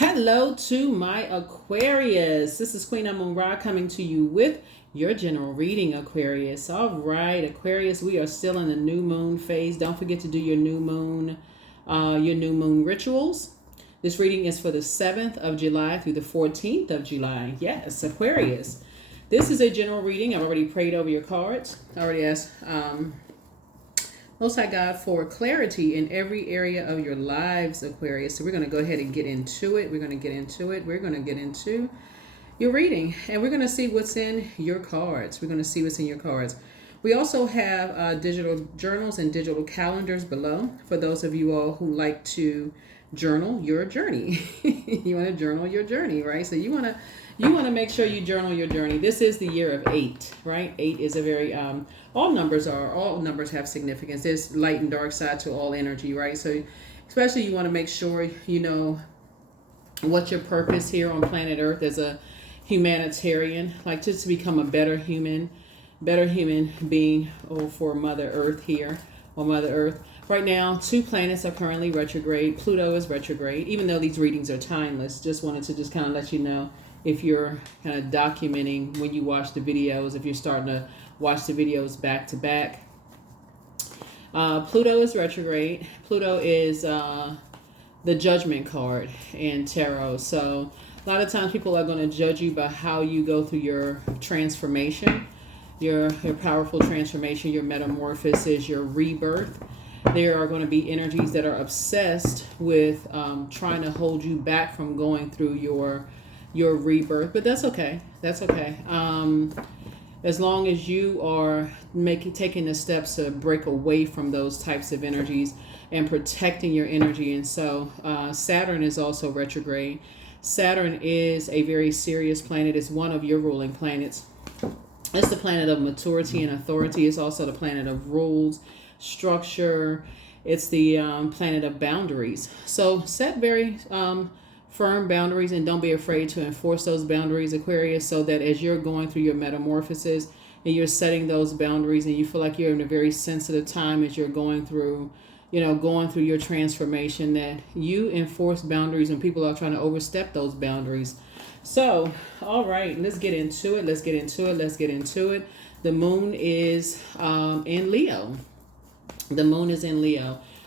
Hello to my Aquarius. This is Queen Amun Ra coming to you with your general reading, Aquarius. All right, Aquarius, we are still in the new moon phase. Don't forget to do your new moon rituals. This reading is for the 7th of July through the 14th of July. Yes, Aquarius. This is a general reading. I've already prayed over your cards. I already asked Most High God for clarity in every area of your lives, Aquarius. So we're going to go ahead and get into it. We're going to get into your reading. And we're going to see what's in your cards. We also have digital journals and digital calendars below for those of you all who like to journal your journey. You want to journal your journey, right? So you want to make sure you journal your journey. This is the year of 8, right? 8 is a very all numbers have significance. There's light and dark side to all energy, right? So especially you want to make sure you know what your purpose here on planet Earth as a humanitarian, like just to become a better human being for Mother Earth here on Mother Earth. Right now, 2 planets are currently retrograde. Pluto is retrograde. Even though these readings are timeless, just wanted to just kind of let you know if you're kind of documenting when you watch the videos, if you're starting to watch the videos back to back. Pluto is retrograde. Pluto is the judgment card in tarot. So a lot of times people are going to judge you by how you go through your transformation, your powerful transformation, your metamorphosis, your rebirth. There are going to be energies that are obsessed with trying to hold you back from going through your rebirth, but that's okay. As long as you are taking the steps to break away from those types of energies and protecting your energy. And so Saturn is also retrograde. Saturn is a very serious planet. It's one of your ruling planets. It's the planet of maturity and authority. It's also the planet of rules, structure. It's the planet of boundaries. So set very firm boundaries and don't be afraid to enforce those boundaries, Aquarius, so that as you're going through your metamorphosis and you're setting those boundaries and you feel like you're in a very sensitive time as you're going through your transformation, that you enforce boundaries when people are trying to overstep those boundaries. So, all right, let's get into it. The moon is in Leo.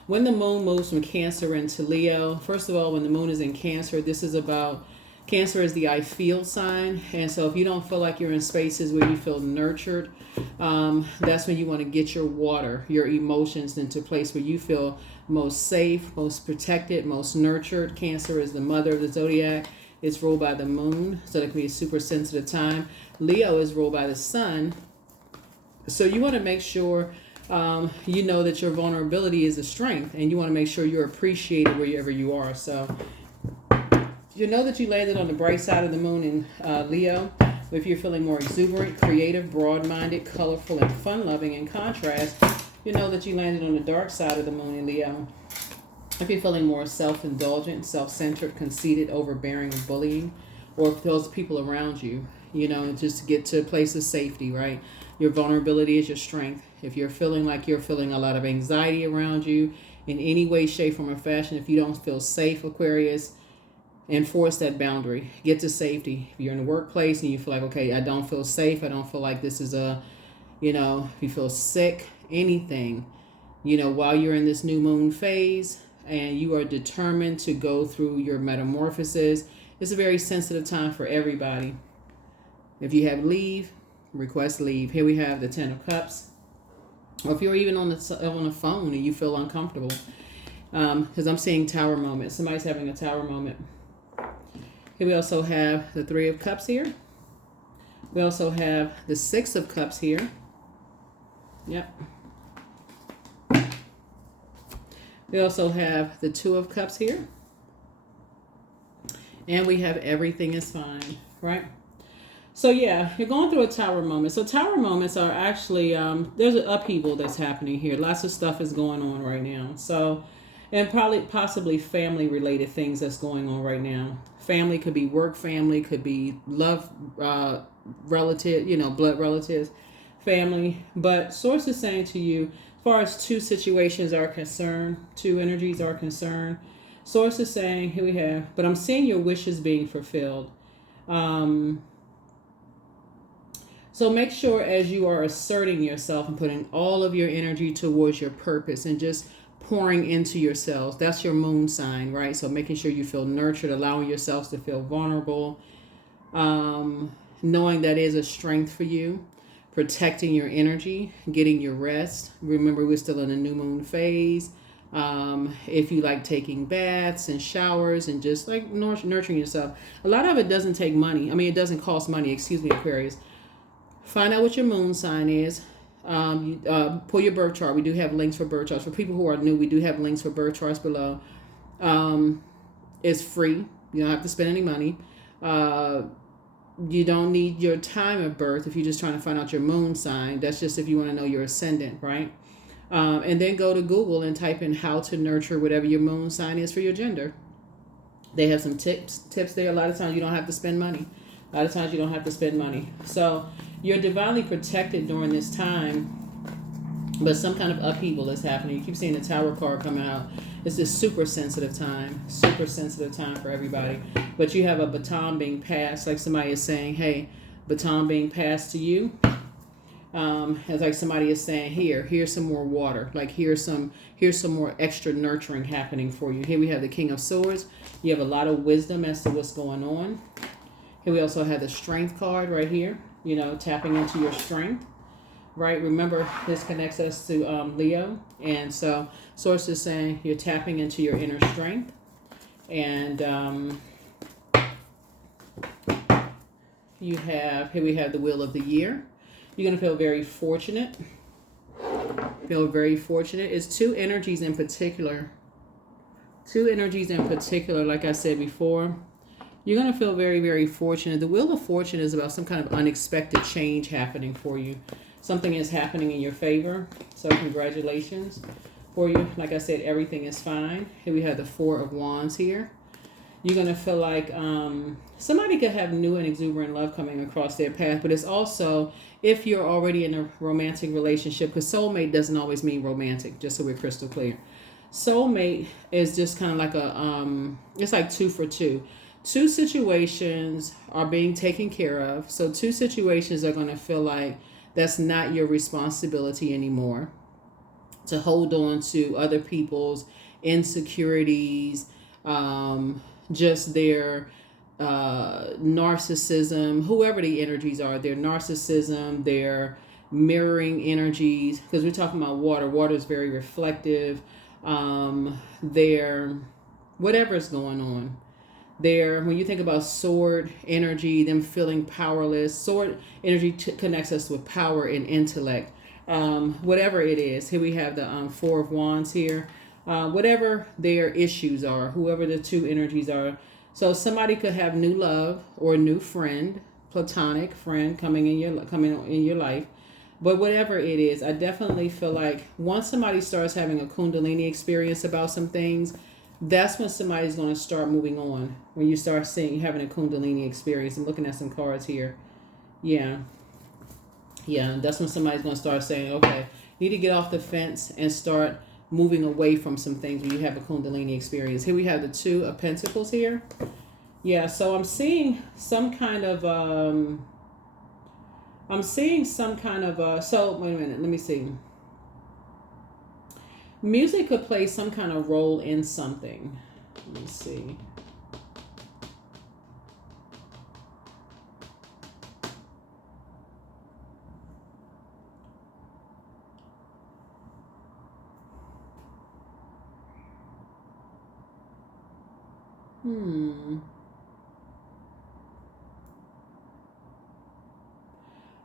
When the moon moves from Cancer into Leo, first of all, when the moon is in Cancer, Cancer is the I feel sign. And so if you don't feel like you're in spaces where you feel nurtured, that's when you want to get your water, your emotions into a place where you feel most safe, most protected, most nurtured. Cancer is the mother of the zodiac. It's ruled by the moon, so that can be a super sensitive time. Leo is ruled by the sun. So you want to make sure you know that your vulnerability is a strength, and you want to make sure you're appreciated wherever you are. So you know that you landed on the bright side of the moon in Leo. If you're feeling more exuberant, creative, broad-minded, colorful, and fun-loving, in contrast, you know that you landed on the dark side of the moon in Leo. If you're feeling more self-indulgent, self-centered, conceited, overbearing, and bullying, or if those people around you, just to get to a place of safety, right? Your vulnerability is your strength. If you're feeling like you're feeling a lot of anxiety around you in any way, shape, form, or fashion, if you don't feel safe, Aquarius, enforce that boundary. Get to safety. If you're in the workplace and you feel like, okay, I don't feel safe, I don't feel like this is if you feel sick, anything, while you're in this new moon phase and you are determined to go through your metamorphosis, it's a very sensitive time for everybody. If you have leave, request leave. Here we have the 10 of Cups. Or if you're even on the phone and you feel uncomfortable, because I'm seeing tower moment. Somebody's having a tower moment. Here we also have the 3 of Cups here. We also have the 6 of Cups here. Yep. We also have the 2 of Cups here. And we have everything is fine, right? So yeah, you're going through a tower moment. So tower moments are actually, there's an upheaval that's happening here. Lots of stuff is going on right now. So, and possibly family related things that's going on right now. Family could be work family, could be love relative, blood relatives, family. But source is saying to you, as far as 2 situations are concerned, 2 energies are concerned, Source is saying, here we have, but I'm seeing your wishes being fulfilled. So make sure as you are asserting yourself and putting all of your energy towards your purpose and just pouring into yourselves. That's your moon sign, right? So making sure you feel nurtured, allowing yourselves to feel vulnerable, knowing that is a strength for you, protecting your energy, getting your rest. Remember, we're still in a new moon phase. If you like taking baths and showers and just like nurturing yourself, a lot of it doesn't take money. I mean, it doesn't cost money. Excuse me, Aquarius. Find out what your moon sign is. Pull your birth chart. We do have links for birth charts. For people who are new, we do have links for birth charts below. It's free. You don't have to spend any money. You don't need your time of birth if you're just trying to find out your moon sign. That's just if you want to know your ascendant, right? And then go to Google and type in how to nurture whatever your moon sign is for your gender. They have some tips there. A lot of times you don't have to spend money. A lot of times you don't have to spend money. So you're divinely protected during this time, but some kind of upheaval is happening. You keep seeing the Tower card come out. It's a super sensitive time for everybody. But you have a baton being passed, like somebody is saying, hey, baton being passed to you. It's like somebody is saying, here's some more water. Like here's some more extra nurturing happening for you. Here we have the King of Swords. You have a lot of wisdom as to what's going on. Here we also have the Strength card right here, tapping into your strength, right? Remember, this connects us to Leo. And so Source is saying you're tapping into your inner strength. And here we have the Wheel of the Year. You're going to feel very fortunate. It's two energies in particular. Like I said before. You're going to feel very, very fortunate. The Wheel of Fortune is about some kind of unexpected change happening for you. Something is happening in your favor. So congratulations for you. Like I said, everything is fine. Here we have the Four of Wands here. You're going to feel like somebody could have new and exuberant love coming across their path. But it's also, if you're already in a romantic relationship, because soulmate doesn't always mean romantic, just so we're crystal clear. Soulmate is just kind of like it's like 2 for 2. Two situations are being taken care of. So two situations are going to feel like that's not your responsibility anymore. To hold on to other people's insecurities, just their narcissism, whoever the energies are, their narcissism, their mirroring energies, because we're talking about water. Water is very reflective. Their whatever's going on. When you think about sword energy, them feeling powerless, sword energy connects us with power and intellect. Whatever it is, here we have the Four of Wands here. Whatever their issues are, whoever the two energies are. So somebody could have new love or a new friend, platonic friend coming in your life. But whatever it is, I definitely feel like once somebody starts having a Kundalini experience about some things, that's when somebody's going to start moving on. When you start having a Kundalini experience. I'm looking at some cards here. Yeah, that's when somebody's going to start saying, okay, you need to get off the fence and start moving away from some things when you have a Kundalini experience. Here we have the Two of Pentacles here. Yeah, so I'm seeing some kind of, so wait a minute, let me see. Music could play some kind of role in something. Let me see.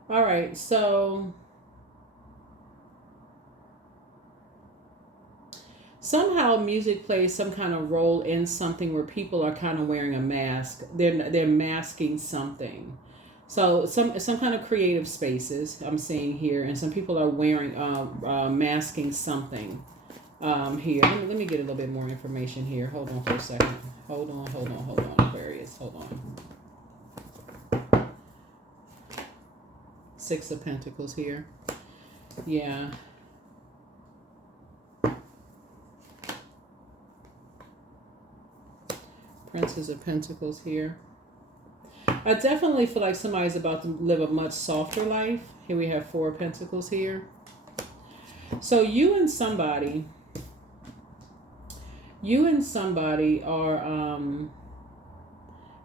All right, so somehow music plays some kind of role in something where people are kind of wearing a mask. They're masking something. So some kind of creative spaces I'm seeing here, and some people are wearing masking something here. Let me get a little bit more information here. Hold on for a second. Hold on, Aquarius. Hold on. Six of Pentacles here. Yeah. Princess of Pentacles here. I definitely feel like somebody's about to live a much softer life. Here we have Four of Pentacles here. So you and somebody are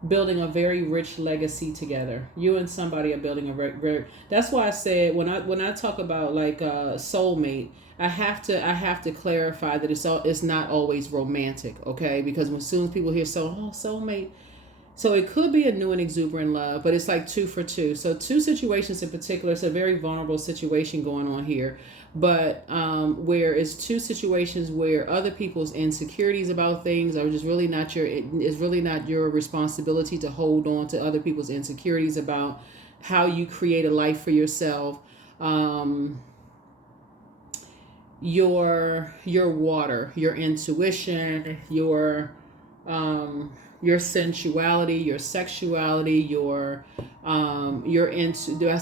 building a very rich legacy together. You and somebody are building a very, that's why I said when I talk about like soulmate, I have to clarify that it's not always romantic, okay? Because as soon as people hear soulmate, so it could be a new and exuberant love, but it's like 2 for 2. So 2 situations in particular. It's a very vulnerable situation going on here, but where it's 2 situations where other people's insecurities about things are just really not it's really not your responsibility to hold on to other people's insecurities about how you create a life for yourself. Your water, your intuition, your sensuality, your sexuality, your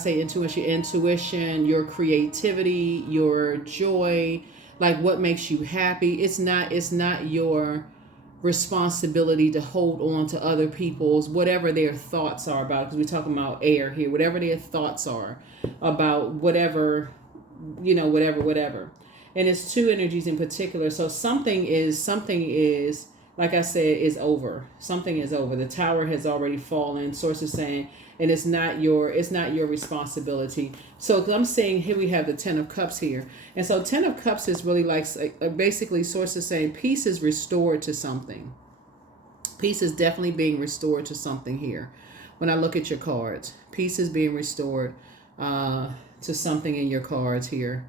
intuition, your creativity, your joy, like what makes you happy. It's not your responsibility to hold on to other people's whatever their thoughts are about, because we're talking about air here, whatever their thoughts are about whatever, whatever. And it's 2 energies in particular. So something is like I said, is over. Something is over. The tower has already fallen. Source is saying, and it's not your responsibility. So I'm saying here we have the 10 of Cups here. And so 10 of Cups is really like basically Source is saying peace is restored to something. Peace is definitely being restored to something here. When I look at your cards, peace is being restored to something in your cards here.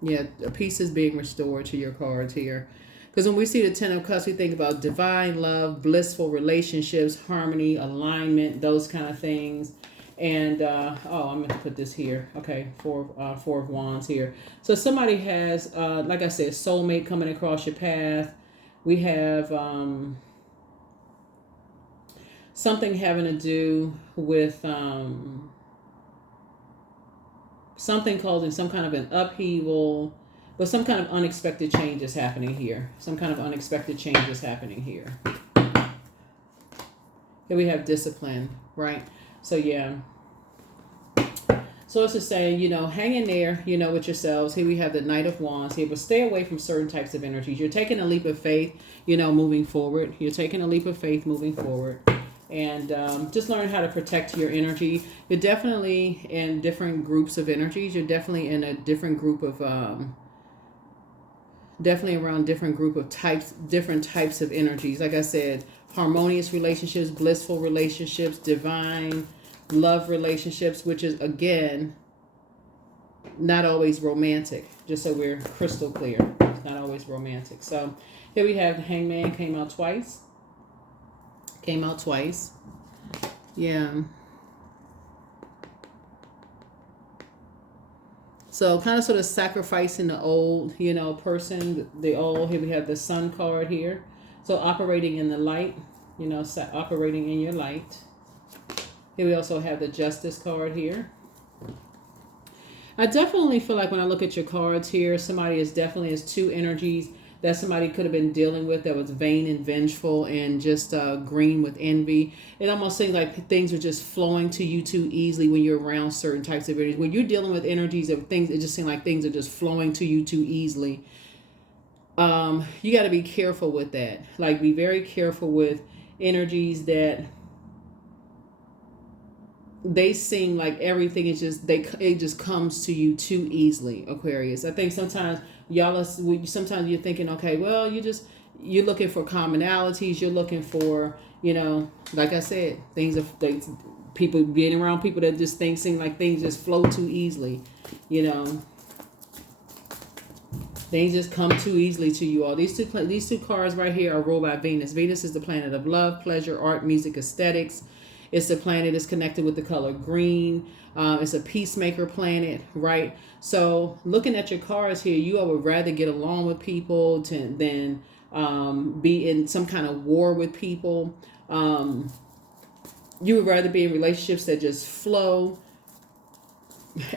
Yeah, a piece is being restored to your cards here. Because when we see the 10 of Cups, we think about divine love, blissful relationships, harmony, alignment, those kind of things. And, I'm going to put this here. Okay, Four of Wands here. So somebody has, like I said, soulmate coming across your path. We have something having to do with... something causing some kind of an upheaval, but some kind of unexpected change is happening here. Some kind of unexpected change is happening here. Here we have discipline, right? So yeah. So it's just saying, hang in there, with yourselves. Here we have the Knight of Wands here, but stay away from certain types of energies. You're taking a leap of faith, moving forward. You're taking a leap of faith moving forward. And just learn how to protect your energy. You're definitely in different groups of energies. You're definitely in a different group of, definitely around different group of different types of energies. Like I said, harmonious relationships, blissful relationships, divine love relationships, which is, again, not always romantic. Just so we're crystal clear. It's not always romantic. So here we have the Hangman came out twice. Yeah. So kind of sort of sacrificing the old, person, the old. Here we have the Sun card here. So operating in the light, operating in your light. Here we also have the Justice card here. I definitely feel like when I look at your cards here, somebody is definitely has 2 energies that somebody could have been dealing with that was vain and vengeful and just green with envy. It almost seems like things are just flowing to you too easily when you're around certain types of energies. When you're dealing with energies of things, it just seems like things are just flowing to you too easily. You got to be careful with that. Like, be very careful with energies that they seem like everything is just it just comes to you too easily, Aquarius. I think sometimes sometimes you're thinking, okay, well, you're looking for commonalities. You're looking for, like I said, people being around people that just seem like things just flow too easily, Things just come too easily to you all. These two cards right here are ruled by Venus. Venus is the planet of love, pleasure, art, music, aesthetics. It's a planet that's connected with the color green. It's a peacemaker planet, right? So looking at your cards here, you all would rather get along with people than be in some kind of war with people. You would rather be in relationships that just flow.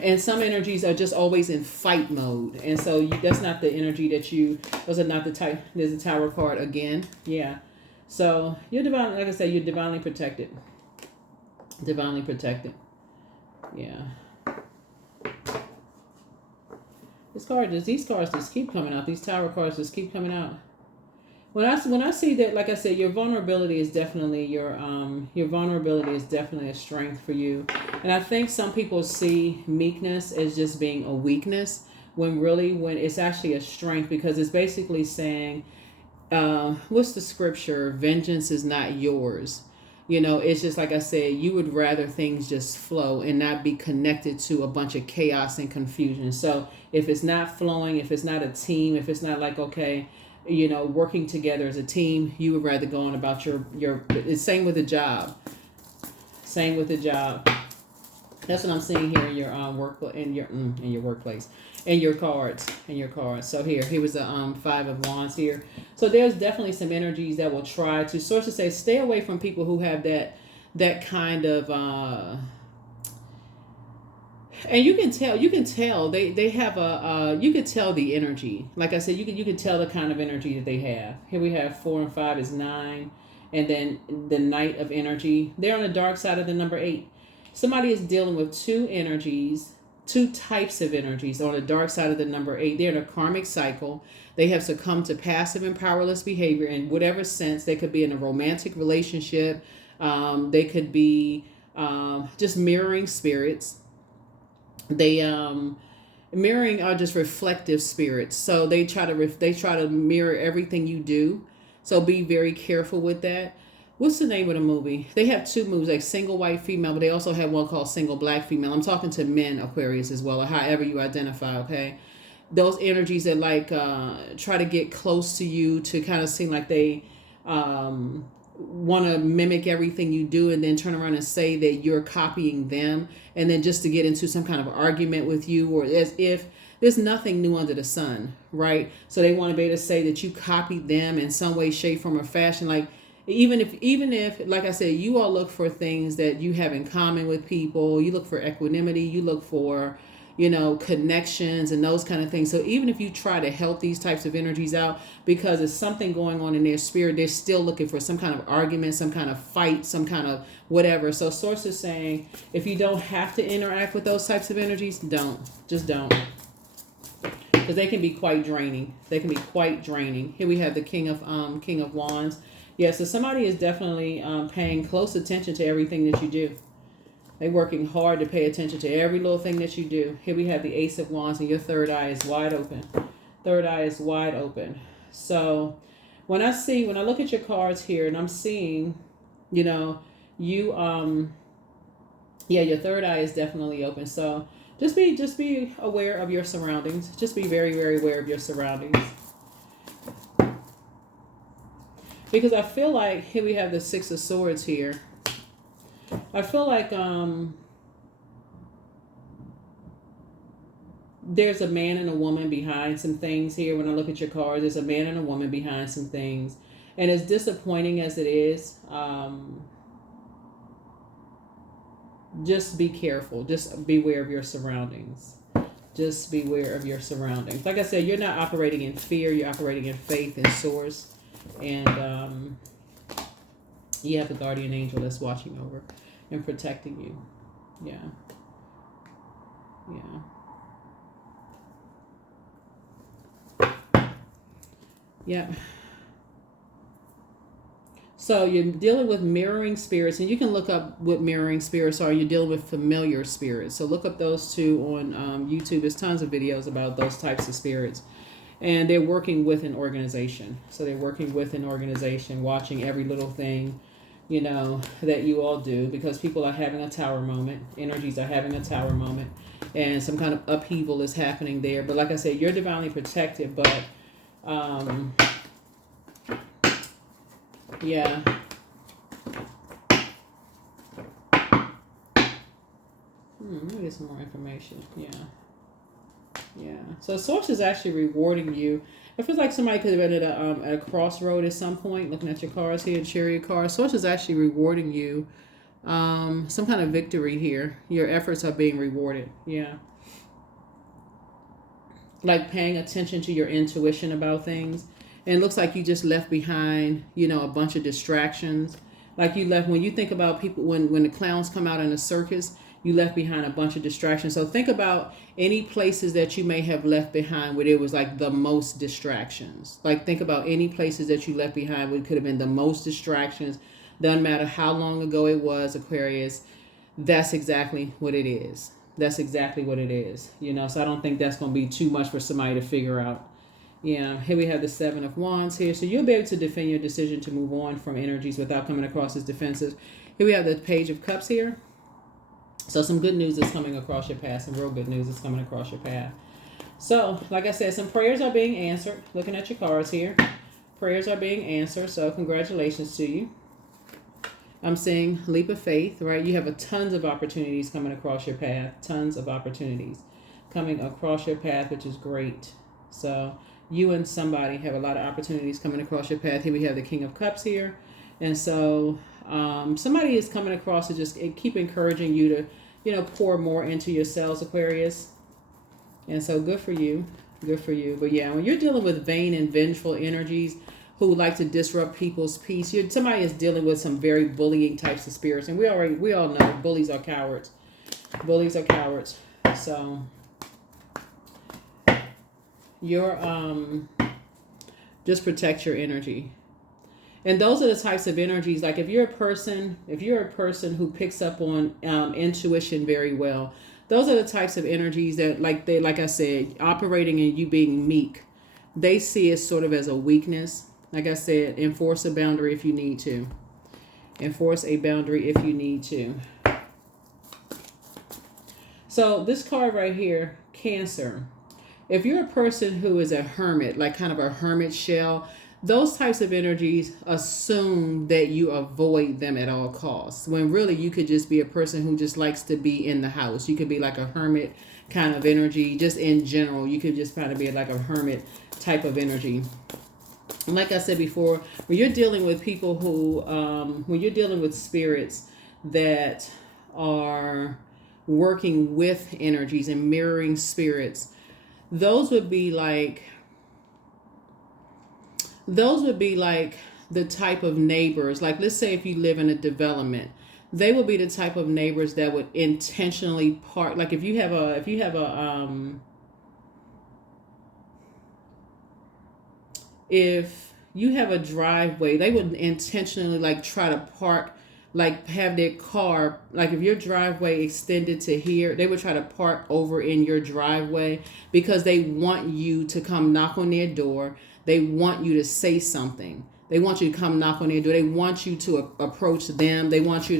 And some energies are just always in fight mode, and so that's not the energy that you. Those are not the type. There's a Tower card again. Yeah. So you're divine. Like I said, you're divinely protected. Divinely protected. Yeah. These cards just keep coming out. These Tower cards just keep coming out. When I see that, like I said, your vulnerability is definitely your vulnerability is definitely a strength for you. And I think some people see meekness as just being a weakness when it's actually a strength, because it's basically saying, what's the scripture? Vengeance is not yours. It's just like I said, you would rather things just flow and not be connected to a bunch of chaos and confusion. So if it's not flowing, if it's not a team, if it's not like, okay, working together as a team, you would rather go on about your it's same with a job. Same with the job. That's what I'm seeing here in your in your workplace. And your cards. So here was the 5 of Wands here. So there's definitely some energies that will try to, sources say, stay away from people who have that kind of and you can tell they have you can tell the energy. Like I said, you can tell the kind of energy that they have. Here we have 4 and 5 is 9, and then the Knight of Energy. They're on the dark side of the number 8. Somebody is dealing with two types of energies on the dark side of the number 8. They're in a karmic cycle. They have succumbed to passive and powerless behavior in whatever sense. They could be in a romantic relationship. They could be just mirroring spirits. They mirroring are just reflective spirits. So they try to mirror everything you do. So be very careful with that. What's the name of the movie? They have 2 movies, like Single White Female, but they also have one called Single Black Female. I'm talking to men, Aquarius, as well, or however you identify, okay? Those energies that try to get close to you, to kind of seem like they want to mimic everything you do, and then turn around and say that you're copying them, and then just to get into some kind of argument with you, or as if there's nothing new under the sun, right? So they want to be able to say that you copied them in some way, shape, form, or fashion. Like, even if, like I said, you all look for things that you have in common with people. You look for equanimity. You look for, connections and those kind of things. So even if you try to help these types of energies out, because there's something going on in their spirit, they're still looking for some kind of argument, some kind of fight, some kind of whatever. So source is saying, if you don't have to interact with those types of energies, just don't. Because they can be quite draining. Here we have the King of Wands. Yeah, so somebody is definitely paying close attention to everything that you do. They're working hard to pay attention to every little thing that you do. Here we have the Ace of Wands, and your third eye is wide open. So when I look at your cards here, and I'm seeing, your third eye is definitely open. So just be aware of your surroundings. Just be very, very aware of your surroundings. Because I feel like, here we have the 6 of Swords here. I feel like there's a man and a woman behind some things here. When I look at your cards, there's a man and a woman behind some things. And as disappointing as it is, just be careful. Just beware of your surroundings. Like I said, you're not operating in fear. You're operating in faith and source. And you have the guardian angel that's watching over and protecting you. Yeah. So you're dealing with mirroring spirits, and you can look up what mirroring spirits are. You're dealing with familiar spirits. So look up those 2 on YouTube. There's tons of videos about those types of spirits. And they're working with an organization. So they're working with an organization, watching every little thing, that you all do, because people are having a tower moment. Energies are having a tower moment. And some kind of upheaval is happening there. But like I said, you're divinely protected, but yeah. Let me get some more information. Yeah. So source is actually rewarding you. It feels like somebody could have been at a crossroad at some point, looking at your cards here, Chariot card. Source is actually rewarding you Some kind of victory here. Your efforts are being rewarded. Yeah. Like paying attention to your intuition about things. And it looks like you just left behind, a bunch of distractions. Like you left, when you think about people, when the clowns come out in a circus, you left behind a bunch of distractions. So think about any places that you may have left behind where there was like the most distractions. Like think about any places that you left behind where it could have been the most distractions. Doesn't matter how long ago it was, Aquarius. That's exactly what it is. That's exactly what it is. So I don't think that's going to be too much for somebody to figure out. Yeah, here we have the Seven of Wands here. So you'll be able to defend your decision to move on from energies without coming across as defensive. Here we have the Page of Cups here. So some good news is coming across your path. Some real good news is coming across your path. So, like I said, some prayers are being answered. Looking at your cards here. Prayers are being answered. So congratulations to you. I'm seeing leap of faith, right? You have a tons of opportunities coming across your path. Tons of opportunities coming across your path, which is great. So you and somebody have a lot of opportunities coming across your path. Here we have the King of Cups here. And so somebody is coming across to just keep encouraging you to, pour more into yourselves, Aquarius. And so good for you. Good for you. But yeah, when you're dealing with vain and vengeful energies who like to disrupt people's peace, somebody is dealing with some very bullying types of spirits. And we all know bullies are cowards. Bullies are cowards. So you're just protect your energy. And those are the types of energies, like if you're a person who picks up on intuition very well, those are the types of energies that, like I said, operating in you being meek, they see it sort of as a weakness. Like I said, enforce a boundary if you need to. Enforce a boundary if you need to. So this card right here, Cancer. If you're a person who is a hermit, like kind of a hermit shell, those types of energies assume that you avoid them at all costs. When really you could just be a person who just likes to be in the house. You could be like a hermit kind of energy. Just in general, you could just kind of be like a hermit type of energy. And like I said before, when you're dealing with people who, when you're dealing with spirits that are working with energies and mirroring spirits, those would be like the type of neighbors, like let's say if you live in a development, they would be the type of neighbors that would intentionally park. Like if you have a driveway, they would intentionally like try to park, like have their car, like if your driveway extended to here, they would try to park over in your driveway because they want you to come knock on their door. They want you to say something. They want you to come knock on their door. They want you to approach them. They want you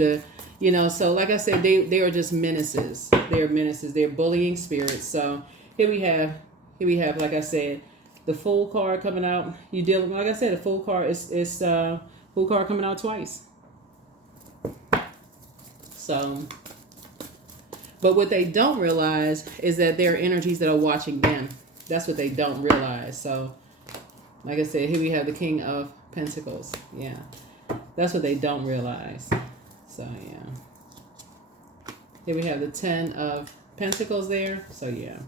to, so like I said, they are just menaces. They're menaces. They're bullying spirits. So here we have, like I said, the Fool card coming out. You deal with, like I said, the Fool card is Fool card coming out twice. So, but what they don't realize is that there are energies that are watching them. That's what they don't realize. So, like I said, here we have the King of Pentacles. Yeah, that's what they don't realize. So, yeah. Here we have the 10 of Pentacles there. So, yeah.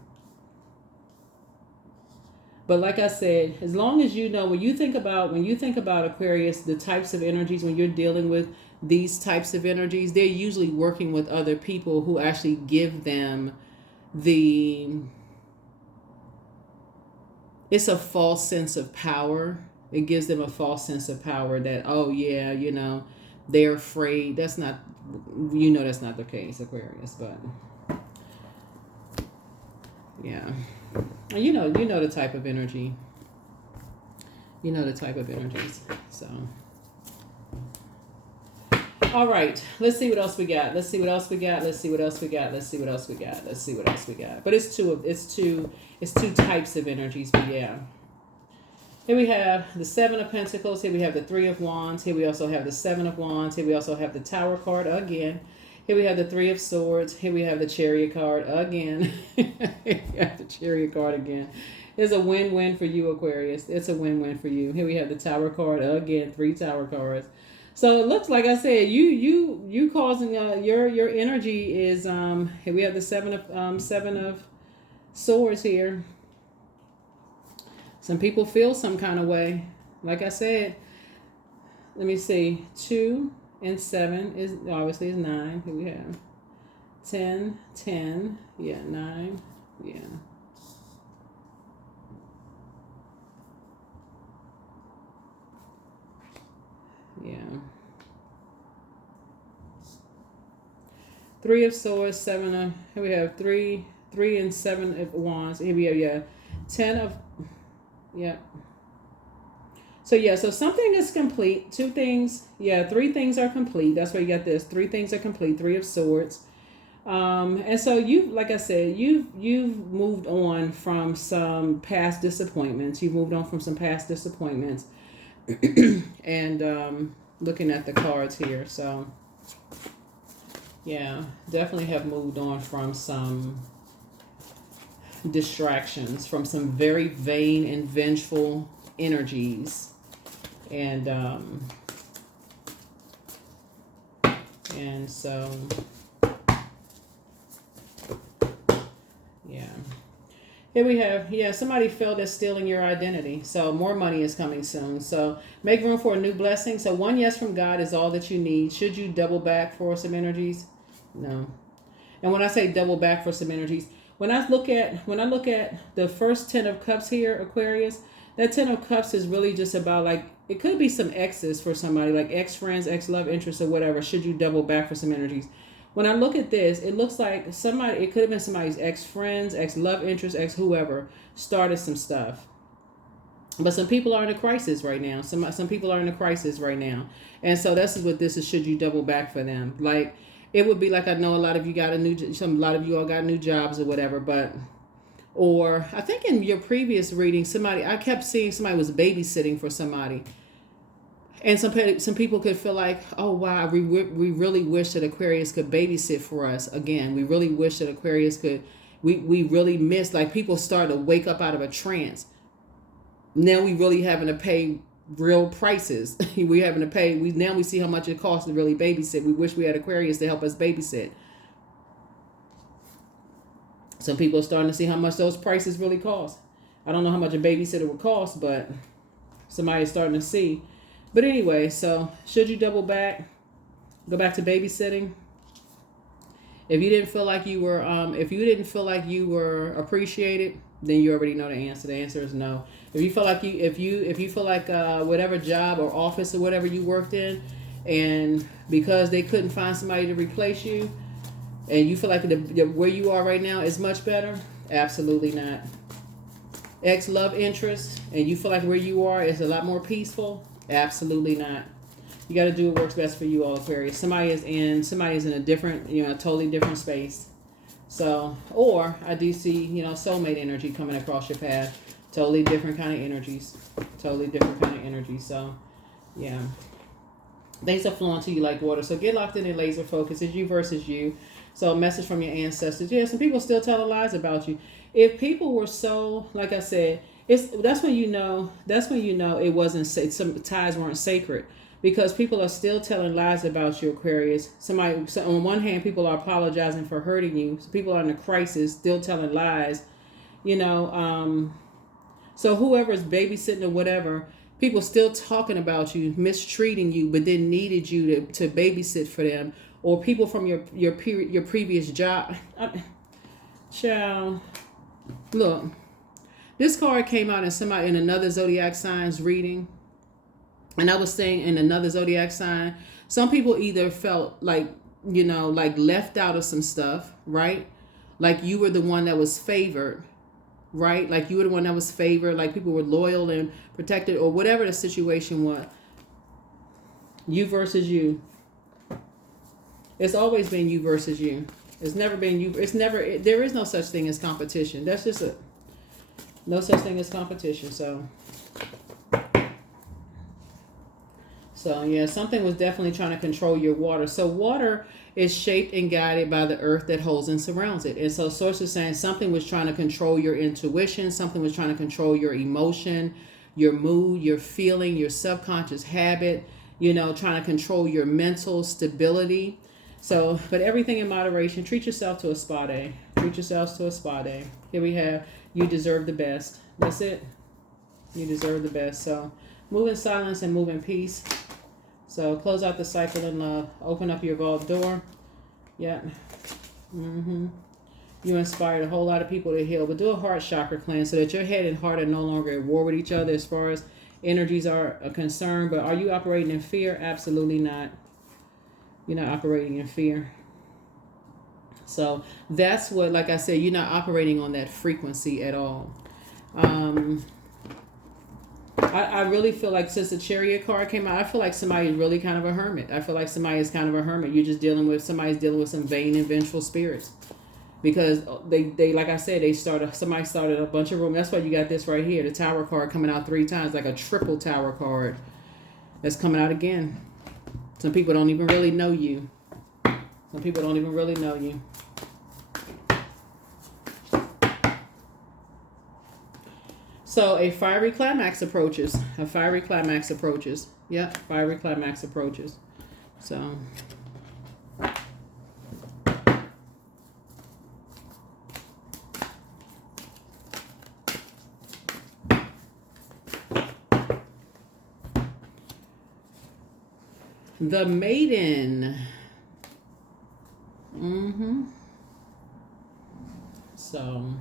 But like I said, as long as you know, when you think about Aquarius, the types of energies, when you're dealing with these types of energies, they're usually working with other people who actually give them it's a false sense of power. It gives them a false sense of power that, oh yeah, they're afraid. That's not the case, Aquarius, but yeah. You know the type of energy. You know the type of energies. So all right, let's see what else we got. Let's see what else we got. But it's two types of energies, but yeah. Here we have the 7 of Pentacles. Here we have the 3 of Wands. Here we also have the 7 of Wands. Here we also have the Tower card again. Here we have the 3 of Swords. Here we have the Chariot card again. The Chariot card again. It's a win-win for you, Aquarius. It's a win-win for you. Here we have the Tower card again. 3 Tower cards. So it looks like I said, you causing your energy is here we have the seven of swords here. Some people feel some kind of way. Like I said, let me see. 2 and 7 is obviously is 9. Here we have 10, 10. Yeah, 9. Yeah. Yeah. 3 of swords, 7 of, here we have 3 and 7 of wands. Here we have, yeah, 10 of, yeah. So yeah, so something is complete. 2 things, yeah, 3 things are complete. That's why you got this. 3 things are complete. 3 of swords. And so you, like I said, you've moved on from some past disappointments. You've moved on from some past disappointments. And looking at the cards here, so yeah, definitely have moved on from some distractions, from some very vain and vengeful energies, and so yeah. Here we have, yeah, somebody felt at stealing your identity. So more money is coming soon. So make room for a new blessing. So one yes from God is all that you need. Should you double back for some energies? No. And when I say double back for some energies, when I look at the first 10 of cups here, Aquarius, that 10 of cups is really just about, like, it could be some exes for somebody, like ex-friends, ex-love interests, or whatever. Should you double back for some energies? When I look at this, it looks like somebody, it could have been somebody's ex-friends, ex-love interest, ex-whoever started some stuff. But some people are in a crisis right now. Some people are in a crisis right now. And so this is what this is, should you double back for them? Like, it would be like, I know a lot of you got a lot of you all got new jobs or whatever, but, or I think in your previous reading, I kept seeing somebody was babysitting for somebody. And some people could feel like, oh, wow, we really wish that Aquarius could babysit for us again. We really wish that Aquarius could, we really miss, like, people start to wake up out of a trance. Now we really having to pay real prices. We having to pay, now we see how much it costs to really babysit. We wish we had Aquarius to help us babysit. Some people are starting to see how much those prices really cost. I don't know how much a babysitter would cost, but somebody's starting to see. But anyway, so should you double back, go back to babysitting? If you didn't feel like you were, appreciated, then you already know the answer. The answer is no. If you feel like if you feel like whatever job or office or whatever you worked in, and because they couldn't find somebody to replace you, and you feel like where you are right now is much better, absolutely not. Ex-love interest, and you feel like where you are is a lot more peaceful. Absolutely not. You got to do what works best for you, all Aquarius. Somebody is in a different, totally different space. So, or I do see, soulmate energy coming across your path. Totally different kind of energies. Totally different kind of energy. So, yeah. Things are flowing to you like water. So get locked in and laser focus. It's you versus you. So a message from your ancestors. Yeah, some people still telling lies about you. If people were so, like I said, that's when you know it wasn't, some ties weren't sacred, because people are still telling lies about you, Aquarius. So on one hand, people are apologizing for hurting you. So people are in a crisis, still telling lies, so whoever's babysitting or whatever, people still talking about you, mistreating you, but then needed you to babysit for them, or people from your previous job. Child, look. This card came out in another Zodiac Sign's reading. And I was saying, in another Zodiac Sign, some people either felt like, like left out of some stuff, right? Like you were the one that was favored, right? Like you were the one that was favored, like people were loyal and protected, or whatever the situation was. You versus you. It's always been you versus you. It's never been you. There is no such thing as competition. That's just no such thing as competition. So yeah, something was definitely trying to control your water. So water is shaped and guided by the earth that holds and surrounds it. And so source is saying something was trying to control your intuition. Something was trying to control your emotion, your mood, your feeling, your subconscious habit. you know, trying to control your mental stability. So, but everything in moderation. Treat yourself to a spa day. Treat yourselves to a spa day. Here we have, you deserve the best. That's it. You deserve the best. So move in silence and move in peace. So close out the cycle in love. Open up your vault door. Yep. You inspired a whole lot of people to heal. But do a heart chakra cleanse so that your head and heart are no longer at war with each other as far as energies are concerned. But are you operating in fear? Absolutely not. You're not operating in fear. So that's what, like I said, you're not operating on that frequency at all. I really feel like since the Chariot card came out, I feel like somebody is really kind of a hermit. I feel like somebody is kind of a hermit. You're just somebody's dealing with some vain and vengeful spirits. Because they like I said, somebody started a bunch of room. That's why you got this right here, the Tower card coming out 3 times, like a triple Tower card that's coming out again. Some people don't even really know you. Some people don't even really know you. So a fiery climax approaches. A fiery climax approaches. Yep, fiery climax approaches. So the maiden. So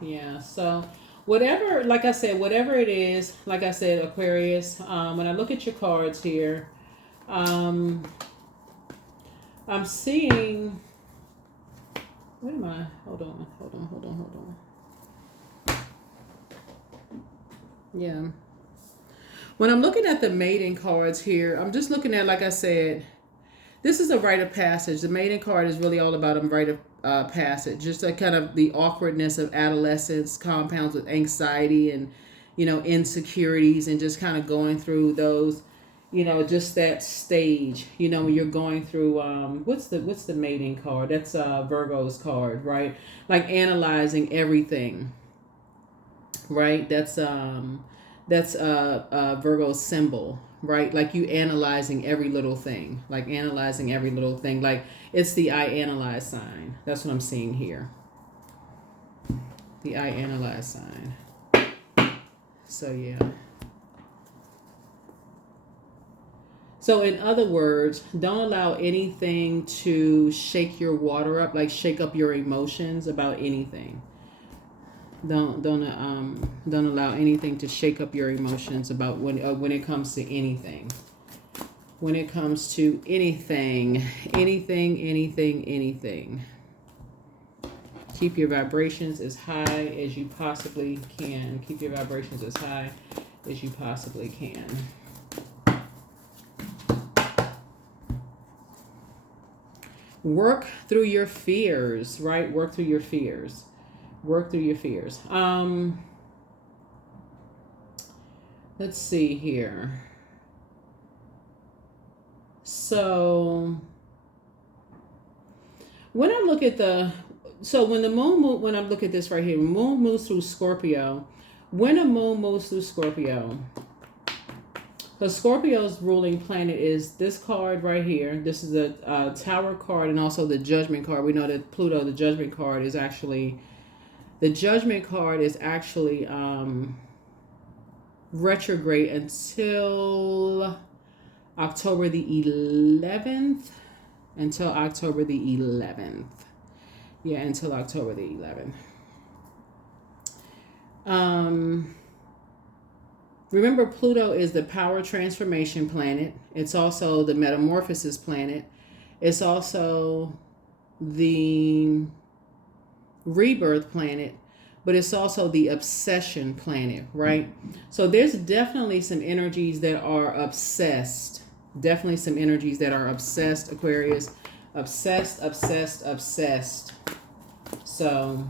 yeah, so whatever, like I said, whatever it is, like I said, Aquarius, when I look at your cards here, I'm seeing, where am I? Hold on. Yeah. When I'm looking at the maiden cards here, I'm just looking at, like I said, this is a rite of passage. The maiden card is really all about a rite of passage. Just a kind of the awkwardness of adolescence compounds with anxiety and, you know, insecurities, and just kind of going through those, you know, just that stage, you know, when you're going through, what's the maiden card? That's Virgo's card, right? Like analyzing everything, right? That's Virgo's symbol, right? Like you analyzing every little thing, like it's the I analyze sign. That's what I'm seeing here. The I analyze sign. So yeah. So in other words, don't allow anything to shake your water up, like shake up your emotions about anything. Don't allow anything to shake up your emotions about when it comes to anything. When it comes to anything. Keep your vibrations as high as you possibly can. Keep your vibrations as high as you possibly can. Work through your fears, right? Work through your fears. Let's see here. So when I look at when the moon, when I look at this right here, moon moves through Scorpio. When a moon moves through Scorpio, so Scorpio's ruling planet is this card right here. This is a Tower card and also the Judgment card. We know that Pluto, the Judgment card is actually retrograde until October the 11th. Until October the 11th. Yeah, until October the 11th. Remember, Pluto is the power transformation planet. It's also the metamorphosis planet. It's also the rebirth planet, but it's also the obsession planet, right? So there's definitely some energies that are obsessed. Definitely some energies that are obsessed, Aquarius. Obsessed. So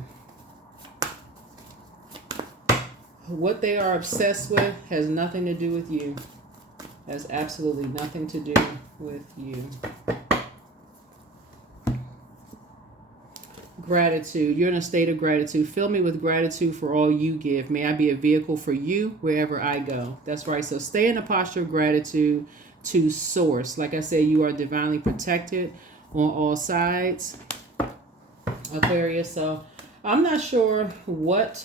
what they are obsessed with has nothing to do with you. Has absolutely nothing to do with you. Gratitude. You're in a state of gratitude. Fill me with gratitude for all you give. May I be a vehicle for you wherever I go. That's right. So stay in a posture of gratitude to source. Like I said, you are divinely protected on all sides, Aquarius. So I'm not sure what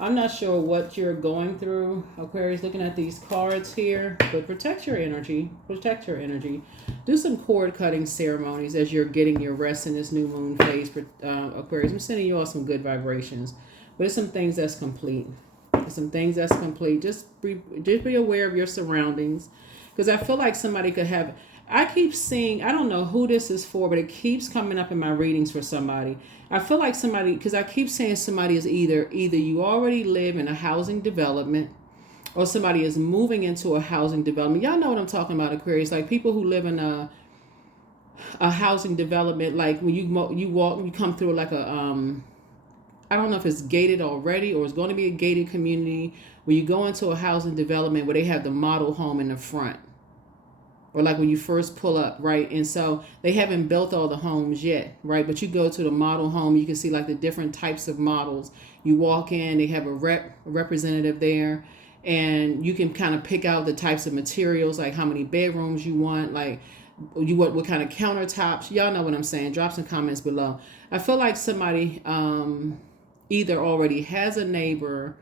I'm not sure what you're going through, Aquarius, looking at these cards here, but protect your energy. Protect your energy. Do some cord cutting ceremonies as you're getting your rest in this new moon phase, Aquarius. I'm sending you all some good vibrations, but it's some things that's complete. Some things that's complete. Just be aware of your surroundings, because I feel like somebody could have. I keep seeing, I don't know who this is for, but it keeps coming up in my readings for somebody. I feel like somebody, because I keep saying somebody is either you already live in a housing development, or somebody is moving into a housing development. Y'all know what I'm talking about, Aquarius. Like people who live in a housing development, like when you come through like a I don't know if it's gated already or it's going to be a gated community, where you go into a housing development where they have the model home in the front. Or like when you first pull up, right? And so they haven't built all the homes yet, right? But you go to the model home, you can see like the different types of models. You walk in, they have a representative there, and you can kind of pick out the types of materials, like how many bedrooms you want, like what kind of countertops. Y'all know what I'm saying. Drop some comments below. I feel like somebody either already has a neighbor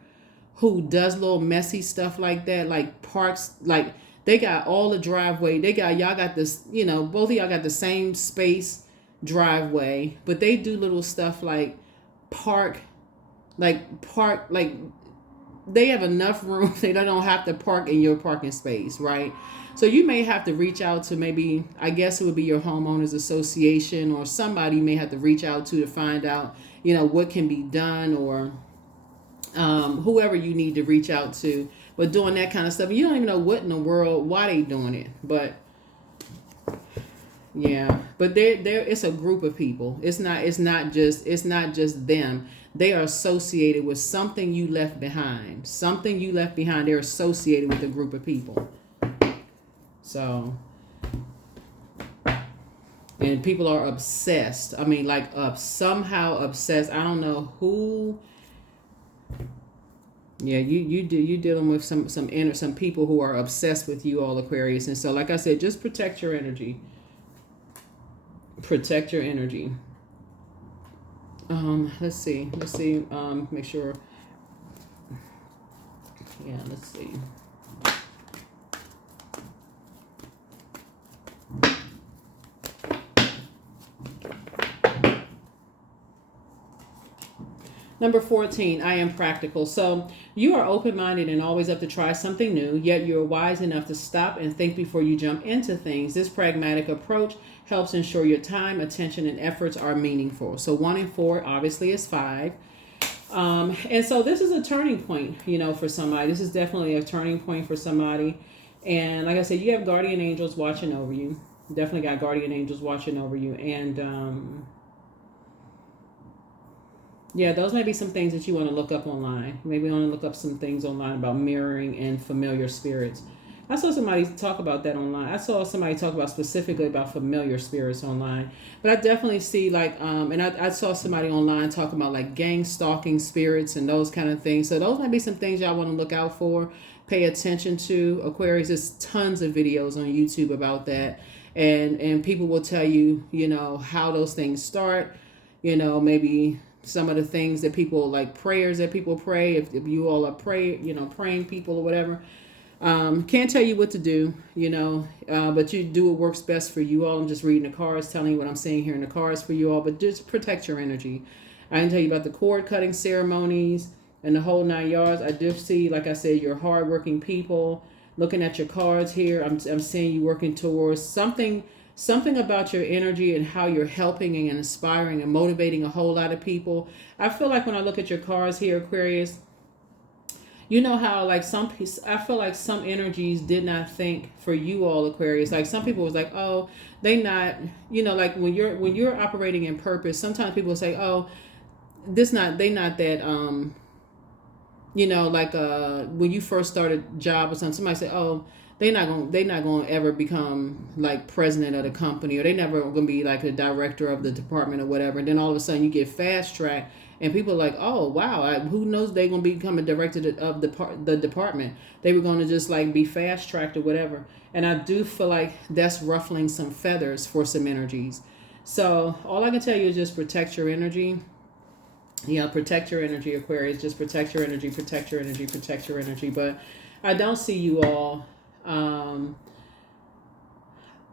who does little messy stuff like that, like parks, like they got all the driveway. Y'all got this, both of y'all got the same space driveway, but they do little stuff like park, like they have enough room. They don't have to park in your parking space, right? So you may have to reach out to, maybe, I guess it would be your homeowners association, or somebody you may have to reach out to find out, what can be done, or whoever you need to reach out to. But doing that kind of stuff, you don't even know what in the world, why they doing it. But yeah, but it's a group of people. It's not just them. They are associated with something you left behind. Something you left behind. They're associated with a group of people. So, and people are obsessed. I mean, like somehow obsessed. I don't know who. Yeah, you dealing with some people who are obsessed with you all, Aquarius. And so, like I said, just protect your energy. Protect your energy. Let's see. Make sure. Yeah, let's see. Number 14, I am practical. So you are open-minded and always up to try something new, yet you're wise enough to stop and think before you jump into things. This pragmatic approach helps ensure your time, attention, and efforts are meaningful. So 1 and 4 obviously is 5. And so this is a turning point, for somebody. This is definitely a turning point for somebody. And like I said, you have guardian angels watching over you. Definitely got guardian angels watching over you. And yeah, those may be some things that you want to look up online. Maybe you want to look up some things online about mirroring and familiar spirits. I saw somebody talk about that online. I saw somebody talk about specifically about familiar spirits online. But I definitely see and I saw somebody online talk about like gang stalking spirits and those kind of things. So those might be some things y'all want to look out for, pay attention to. Aquarius, there's tons of videos on YouTube about that. And people will tell you, how those things start, maybe some of the things that people, like prayers that people pray, if you all are praying people or whatever. Can't tell you what to do, but you do what works best for you all. I'm just reading the cards, telling you what I'm seeing here in the cards for you all, but just protect your energy. I can tell you about the cord cutting ceremonies and the whole 9 yards. I do see, like I said, you're hardworking people. Looking at your cards here, I'm seeing you working towards something about your energy and how you're helping and inspiring and motivating a whole lot of people. I feel like when I look at your cards here, Aquarius, you know how like I feel like some energies did not think for you all, Aquarius. Like some people was like, oh, they not, like when you're operating in purpose, sometimes people will say, oh, they not that, like when you first started a job or something, somebody say, oh, they're not gonna ever become like president of the company, or they never gonna be like a director of the department or whatever. And then all of a sudden you get fast tracked, and people are like, oh wow, who knows they're gonna become a director of the department. They were gonna just like be fast tracked or whatever. And I do feel like that's ruffling some feathers for some energies. So all I can tell you is just protect your energy. Yeah, protect your energy, Aquarius. Just protect your energy, protect your energy, protect your energy. But I don't see you all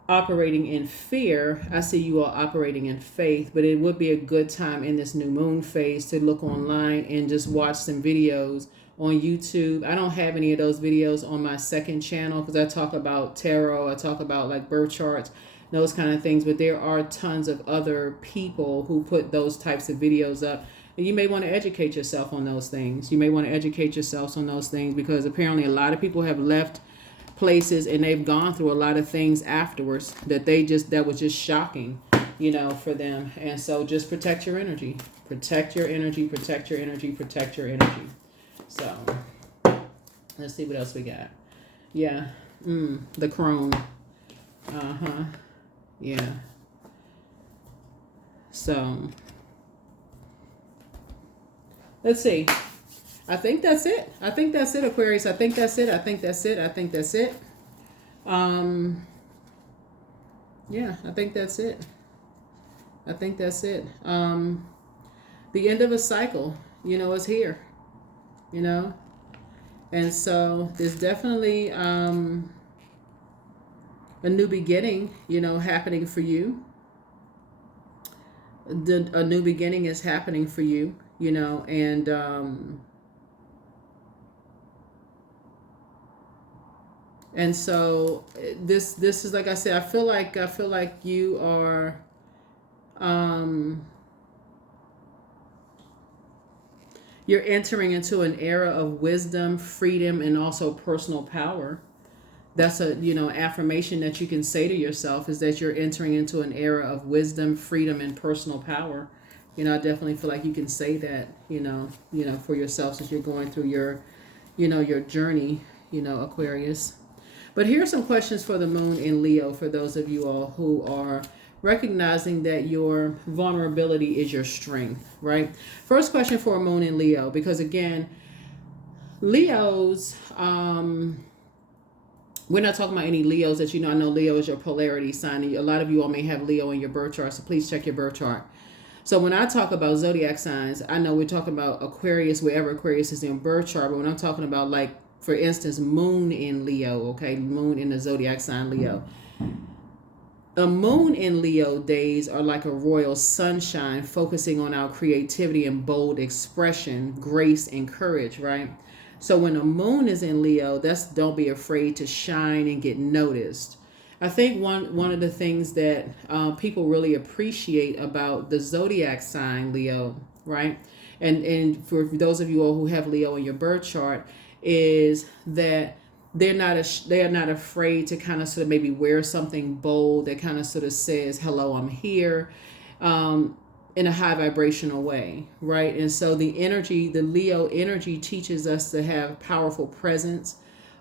operating in fear. I see you all operating in faith. But it would be a good time in this new moon phase to look online and just watch some videos on YouTube. I don't have any of those videos on my second channel because I talk about tarot. I talk about like birth charts, those kind of things. But there are tons of other people who put those types of videos up. And you may want to educate yourself on those things. You may want to educate yourselves on those things because apparently a lot of people have left places and they've gone through a lot of things afterwards that was just shocking, for them. And so just protect your energy. Protect your energy, protect your energy, protect your energy. So let's see what else we got. Yeah. The crone. Yeah. So let's see. I think that's it. Aquarius. I think that's it. Yeah, I think that's it. The end of a cycle, is here, and so there's definitely a new beginning, happening for you. A new beginning is happening for you, and so this is, like I said, I feel like you are you're entering into an era of wisdom, freedom, and also personal power. That's a affirmation that you can say to yourself, is that you're entering into an era of wisdom, freedom, and personal power. I definitely feel like you can say that, for yourself as you're going through your journey, Aquarius. But here are some questions for the moon in Leo for those of you all who are recognizing that your vulnerability is your strength, right? First question for a moon in Leo, because again, Leos, we're not talking about any Leos that I know Leo is your polarity sign. A lot of you all may have Leo in your birth chart, so please check your birth chart. So when I talk about zodiac signs, I know we're talking about Aquarius, wherever Aquarius is in birth chart, but when I'm talking about, like, for instance, moon in Leo, okay, moon in the zodiac sign Leo. A moon in Leo days are like a royal sunshine, focusing on our creativity and bold expression, grace and courage, right? So when a moon is in Leo, don't be afraid to shine and get noticed. I think one of the things that people really appreciate about the zodiac sign Leo, right? And for those of you all who have Leo in your birth chart, is that they're not afraid to kind of sort of maybe wear something bold that kind of sort of says, hello, I'm here, in a high vibrational way, right? And so the Leo energy teaches us to have powerful presence,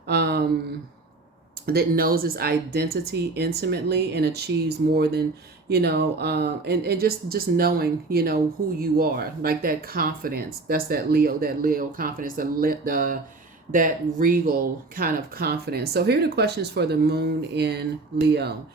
that knows its identity intimately and achieves more than, and just knowing, who you are, like that confidence. That's that Leo confidence, that regal kind of confidence. So here are the questions for the moon in Leo.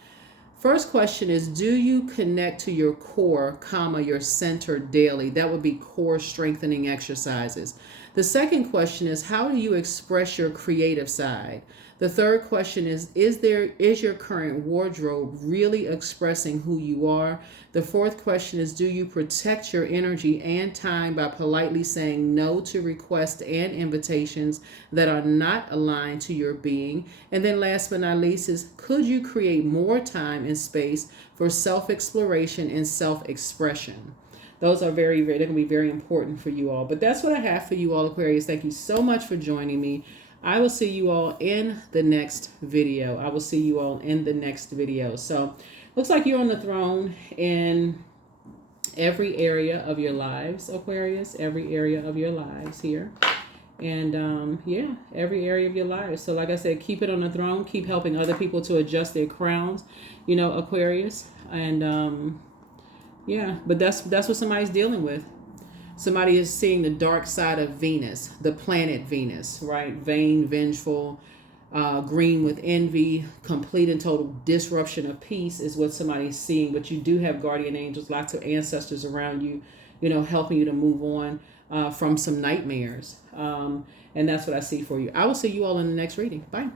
First question is, do you connect to your core, your center daily? That would be core strengthening exercises. The second question is, how do you express your creative side? The third question is your current wardrobe really expressing who you are? The fourth question is, do you protect your energy and time by politely saying no to requests and invitations that are not aligned to your being? And then last but not least is, could you create more time and space for self-exploration and self-expression? Those are they're going to be very important for you all. But that's what I have for you all, Aquarius. Thank you so much for joining me. I will see you all in the next video. So looks like you're on the throne in every area of your lives, Aquarius, every area of your lives here. And yeah, every area of your life. So like I said, keep it on the throne, keep helping other people to adjust their crowns, Aquarius. And yeah, but that's what somebody's dealing with. Somebody is seeing the dark side of Venus, the planet Venus, right? Vain, vengeful, green with envy, complete and total disruption of peace is what somebody's seeing. But you do have guardian angels, lots of ancestors around you, helping you to move on from some nightmares. And that's what I see for you. I will see you all in the next reading. Bye.